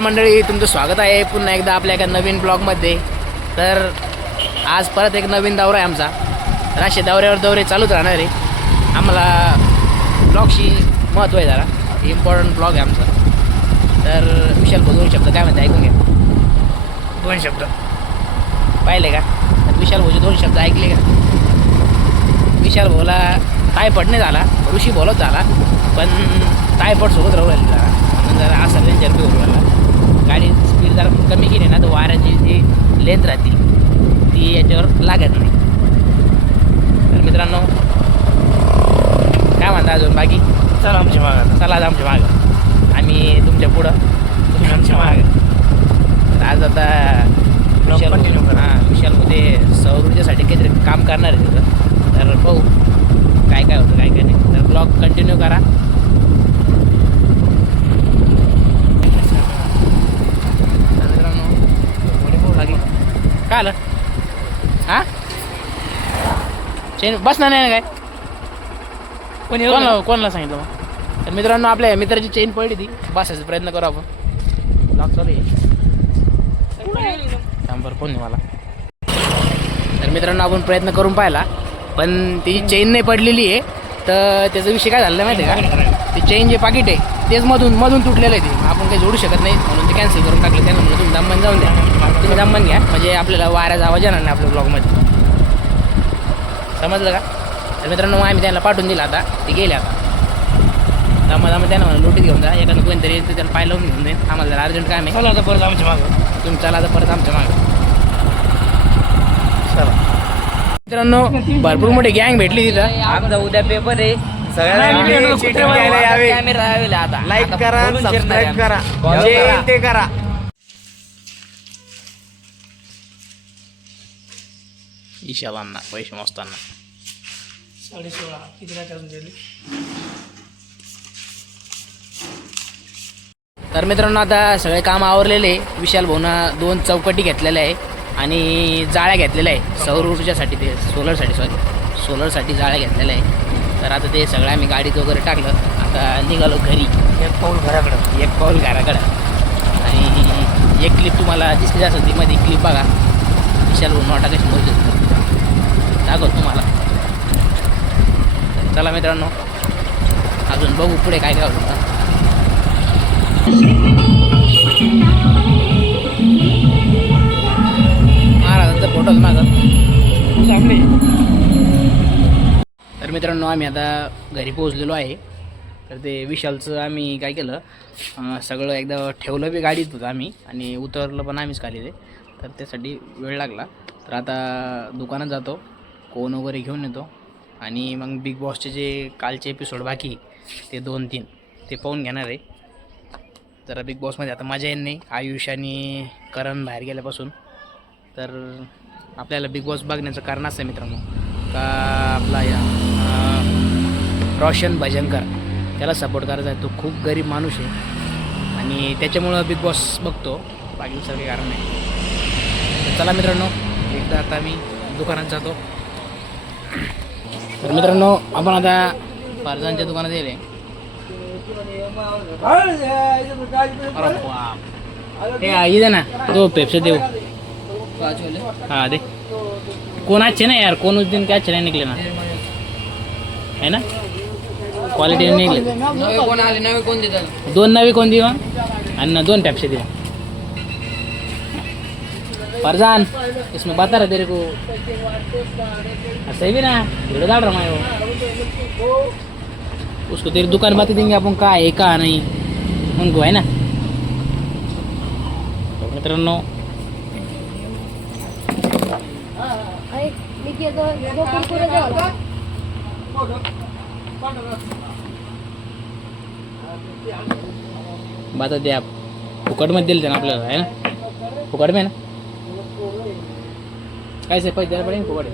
मंडळी, तुमचं स्वागत आहे पुन्हा एकदा आपल्या एका नवीन ब्लॉगमध्ये. तर आज परत एक नवीन दौरा आहे आमचा. तर असे दौरे चालूच राहणार आहे. आम्हाला ब्लॉगशी महत्त्व आहे, जरा इम्पॉर्टंट ब्लॉग आहे आमचा. तर विशाल भाऊ 2 शब्द काय म्हणते ऐकून घ्या. 2 शब्द पाहिले का? तर विशाल भाऊचे 2 शब्द ऐकले का? विशाल भाऊला टायफॉइड नाही झाला, ऋषी बोलत झाला, पण टायफॉइड सोबत राहू राहिला म्हणून जरा असं रेंजर बी होऊ राहिला. गाडी स्पीड जरा कमी केली ना तर वाऱ्याची जी लेंथ राहते ती याच्यावर लागत नाही. तर मित्रांनो, काय म्हणता अजून बाकी? चला आमच्या मागं, चला आज आमच्या मागं, आम्ही तुमच्या पुढं, तुम्ही आमच्या मागं. आज आता विशाल मध्ये सौर ऊर्जेसाठी काहीतरी काम करणार आहे तिथं. तर पाहू काय काय होतं काय काय नाही. तर ब्लॉग कंटिन्यू करा. काय आलं? हां चेन बसणार नाही ना काय? कोणाला सांगितलं मग? तर मित्रांनो, आपल्या मित्राची चेन पडली ती, बसायचा प्रयत्न करू आपण. ब्लॉग चालू आहे. बरं कोण नाही मला. तर मित्रांनो, आपण प्रयत्न करून पाहिला, पण त्याची चेन नाही पडलेली आहे. तर त्याचा विषय काय झालेला माहिती आहे का? ते चेन जे पाकिट आहे तेच मधून तुटलेलं आहे. ते आपण काही जोडू शकत नाही म्हणून ते कॅन्सल करून टाकलं. त्यांना म्हणून तुम्ही दामबन जाऊन द्या, तुम्ही दामबन घ्या, म्हणजे आपल्याला वाऱ्याचा आवाज येणार नाही आपल्या ब्लॉगमध्ये. समजलं का? तर मित्रांनो, आम्ही त्यांना पाठवून दिला. आता ते गेले. आता दामन त्यांना म्हणून लोटीत घेऊन जा, एखादं कोणतरी येतं त्याला पाय लावून घेऊन जाईल. आम्हाला जरा अर्जंट काम आहे. चला आता परत आमच्या मागं, तुम्ही चला आता परत आमच्या मागं. चला मित्रांनो, भरपूर मोठी गँग भेटली तिथं. आमचा उद्या पेपर आहे. सगळ्यांना आता लाईक करा, सबस्क्राईब करा, ते करा. ईशालांना पैसे मोजताना 16:30 किती राहते अजून गेली. तर मित्रांनो, आता सगळे काम आवरलेले. विशाल भाऊना 2 चौकटी घेतलेल्या आहे आणि जाळ्या घेतलेल्या आहे सौर ऊर्जासाठी, ते सोलरसाठी जाळ्या घेतलेल्या आहे. तर आता ते सगळं आम्ही गाडीत वगैरे टाकलं. आता निघालो घरी. एक पाऊल घराकडं आणि एक क्लिप तुम्हाला दिसली असेल, ती मध्ये क्लिप बघा. विशाल भाऊ नोटा कशी मोजत दाखवतो तुम्हाला. चला मित्रांनो, अजून बघू पुढे काय काय होतं. महाराजांचा फोटोच मागं चांगले. तर मित्रांनो, आम्ही आता घरी पोहोचलेलो आहे. तर ते विशालचं आम्ही काय केलं, सगळं एकदा ठेवलं बी गाडीत होतं आम्ही, आणि उतरलं पण आम्हीच खाली ते. तर त्यासाठी वेळ लागला. तर आता दुकानात जातो, कोण वगैरे घेऊन येतो, आणि मग बिग बॉसचे जे कालचे एपिसोड बाकी ते 2-3 ते पाहून घेणार आहे. जरा बिग बॉसमध्ये आता मजा येत नाही आयुष आणि करण बाहेर गेल्यापासून. तर आपल्याला बिग बॉस बघण्याचं कारण असं आहे मित्रांनो, का आपला या रोशन भजनकर त्याला सपोर्ट करायचा आहे. तो खूप गरीब माणूस आहे आणि त्याच्यामुळं बिग बॉस बघतो, बाकी दुसरं कारण नाही. तर चला मित्रांनो, एकदा आता मी दुकानात जातो. तर मित्रांनो, आपण आता फरजांच्या दुकानात गेले. ये दे ना तो पेप्सी देव. हाँ दे. कौन अच्छे ना यार, कौन उस दिन क्या अच्छे नहीं निकले ना, है ना, क्वालिटी नहीं निकले. 2 नवे कोण दी आणि 2 पेप्सी दे. फरजान, इसमें बता रहा तेरे को सही भी ना, वीडियो डाल रहा मैं. उसको तेरी दुकान बता देंगे अपन का है का नहीं उनको, है ना. तो मित्रांनो, बता दे आप, फुकट मध्ये दिले ना आपल्याला, है ना, फुकट में ना, कैसे पैसे देना पड़ेंगे फुकट.